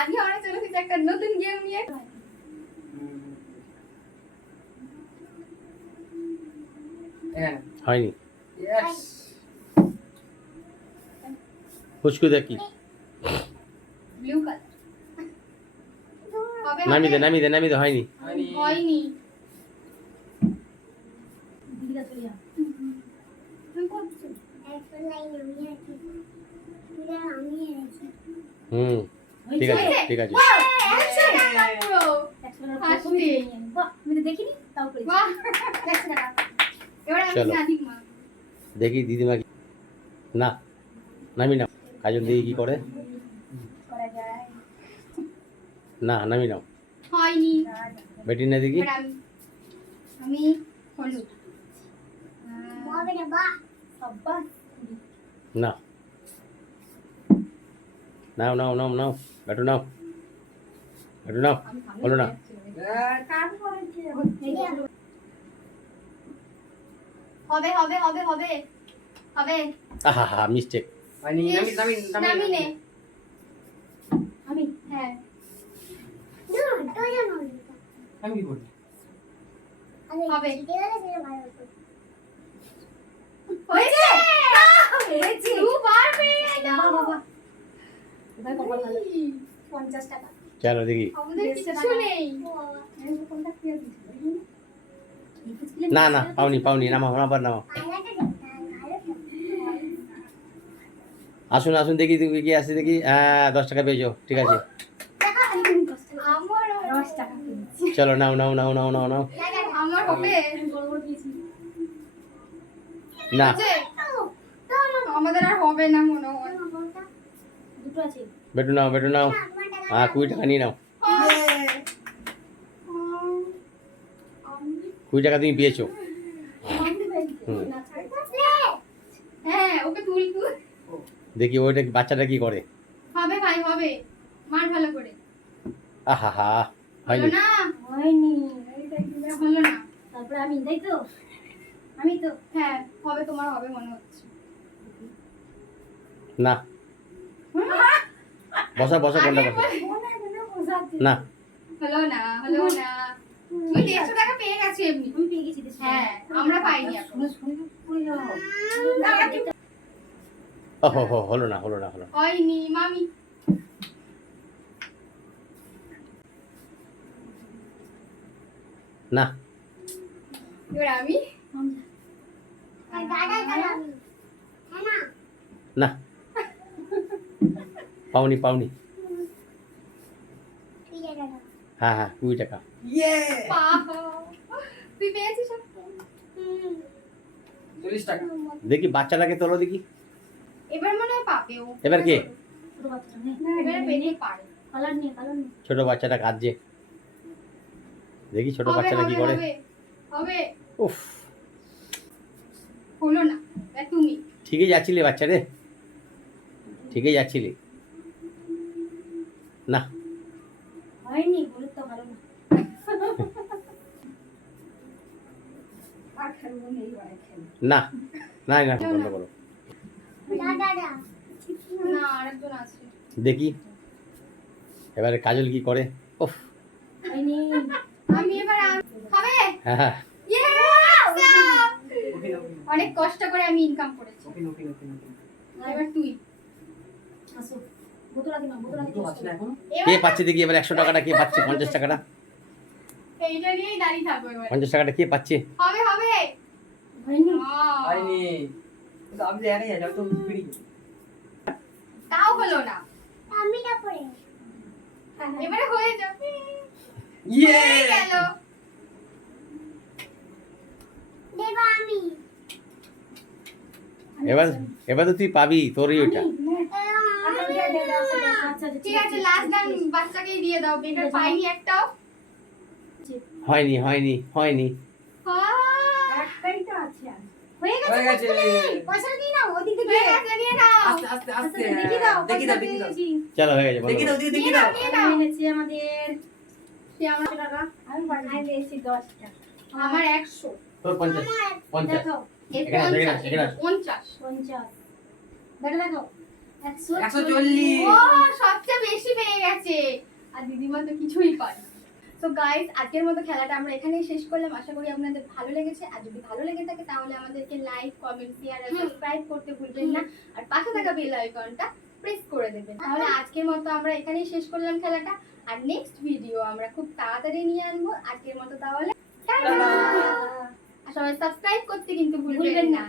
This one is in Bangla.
আজকে আমরা চলে এসেছি একটা নতুন গেম নিয়ে। হয়নি। ইয়েস ফুচকু দেখি ব্লু কালার হবে নামি দে হবে? নামি দে নামি দে হয়নি। হয়নি। দিদিরা চলে যাও। তুমি করছো? হুম ঠিক আছে হয়েছে? ঠিক আছে। বাহ, 100 টাকা পুরো। একশো টাকা First কমিয়ে day। নিয়ে আমি। বাহ, আমি তো দেখিনি, তাও করেছি। বাহ, 100 টাকা। এবার আমি চলো। নাদিম মা। দেখি দিদিমা কি না নামি নাও কাজল দেখি কি করে। করা যায়। না নামি নাও হয়নি। বেটি না দেখি। এবার আমি হলুদ। সাব্বাস। না নাও নাও নাও নাও বেটু নাও বেটু নাও হলো না। হবে হবে হবে হবে হবে। আহা হা মিস্টেক। হয়নি নামি নামি নামি নে। আমি হ্যাঁ আমি কি করব হবে। হয়েছে? পেরেছি। দুবার পেয়ে গেল। বাবা, এবার কপাল ভালো। 50 টাকা। চলো দেখি। আমাদের কিছু নেই। এই কোনটা কি আছে? এই ফুচকি না না পাওনি পাওনি নামাও আবার নামাও। আসুন আসুন দেখি দেখি কি আছে দেখি। হ্যাঁ 10 টাকা পেয়েছো ঠিক আছে। আমার 10 টাকা কিনেছি। চলো নাও নাও নাও নাও নাও নাও। আমার হবে। আমি বড় বড় দিয়েছি। না হয়েছে? আমাদের আর হবে না মনে হয়। দুটো আছে। বেটু নাও বেটু নাও। হ্যাঁ 20 টাকা নিয়ে নাও। 20 টাকা তুমি পেয়েছো। হুম। না ছাড়। হ্যাঁ ওকে তুল তুল। দেখি ওইটা কি বাচ্চাটা কি করে। হবে ভাই হবে। মার ভালো করে। আহা হা হলো হয়নি। না। হয়নি। হলো না। তারপরে আমি, তাই তো? আমি তো। হ্যাঁ হবে, তোমার হবে মনে হচ্ছে। না বসা বসা কোনটা আগে বসা। মনে মনে বোঝাচ্ছি। না হলো না হলো না। তুমি 150 টাকা পেয়ে গেছো এমনি। আমি পেয়ে গেছি। হ্যাঁ আমরা পাইনি এখন। পুরো যাও। ওহো হো হলো না হলো না হলো না। হয়নি মামি। না এবার আমি না পাওনি পাওনি। হ্যাঁ হ্যাঁ 20 টাকা। ইয়ে পাহো। তুই পেয়েছিস একটা? 40 টাকা দেখি বাচ্চাটাকে তোলো দেখি। এবার মনে হয় পাবে ও। এবার কে? ছোট বাচ্চা নেই। এবারে পেতে পারে। কালার নিয়ে, কালার নিয়ে। ছোট বাচ্চাটা কাঁদছে দেখি ছোট হবে, বাচ্চাটা কি হবে, করে। হবে, হবে। উফ হলো না। এবার তুমি। ঠিকই যাচ্ছিলি বাচ্চা রে ঠিকই যাচ্ছিলি। না হয়নি, বলে তো ভালো না। না না না বন্ধ করো। না আরেকজন আছে। দেখি এবারে কাজল কি করে। উফ হয়নি। আমি এবার হবে। হ্যাঁ হ্যাঁ Yes! ওকে ওকে অনেক কষ্ট করে আমি ইনকাম করেছি। ওকে ওকে ওকে এবার তুই। আসো। বোতল আছে না, বোতল আছে। তো আছে না এখন কে এবার পাচ্ছে দেখি এবার 100 টাকাটা কে পাচ্ছে 50 টাকাটা এইটা নিয়েই দাঁড়িয়ে থাকবো এবার। 50 টাকাটা কে পাচ্ছে। হবে হবে। হয়নি। হয়নি তো আমি জানি না তো ফ্রি তাও হলো না। এবারে হয়ে যাবে। ইয়ে হয়ে গেল। এবার এবার তো তুই পাবি তোরই ওইটা। ঠিক আছে লাস্ট দান বাচ্চাকেই দিয়ে দাও। বেটার পাইনি একটাও। হয়নি হয়নি হয়নি। একটাই তো আছে আর। হয়ে হয়ে গেছে। গেছে পয়সা দিয়ে নাও, ওদিক থেকে। হয়ে গেছে, নিয়ে নাও। আস্তে আস্তে আস্তে দেখি দাও, দেখি দাও পয়সা দেখি দাও দিয়েছি। চলো হয়ে গেছে বন্ধ দেখি দাও করো। দেখি দাও নিয়ে নাও। এনেছি আমাদের সে আমার টাকা। আমি দিয়েছি 10 টাকা। আমার 100। তোর 50 50 দেখো, এর এখানে আসো, 50, এখানে আসো, এখানে আসো। 50। 50। বেটা দেখো। 140 ও সবচেয়ে বেশি পেয়ে গেছে, আর দিদিমা তো কিছুই পায়। তো গাইস, আজকের মতো খেলাটা আমরা এখানেই শেষ করলাম। আশা করি আপনাদের ভালো লেগেছে। আর যদি ভালো লেগে থাকে তাহলে আমাদেরকে লাইক, কমেন্ট, শেয়ার আর সাবস্ক্রাইব করতে ভুলবেন না। আর পাশে থাকা বেল আইকনটা প্রেস করে দেবেন। তাহলে আজকের মতো আমরা এখানেই শেষ করলাম খেলাটা। আর নেক্সট ভিডিও আমরা খুব তাড়াতাড়ি নিয়ে আনবো। আজকের মতো তাহলে টাটা। আর সবাই সাবস্ক্রাইব করতে কিন্তু ভুলবেন না।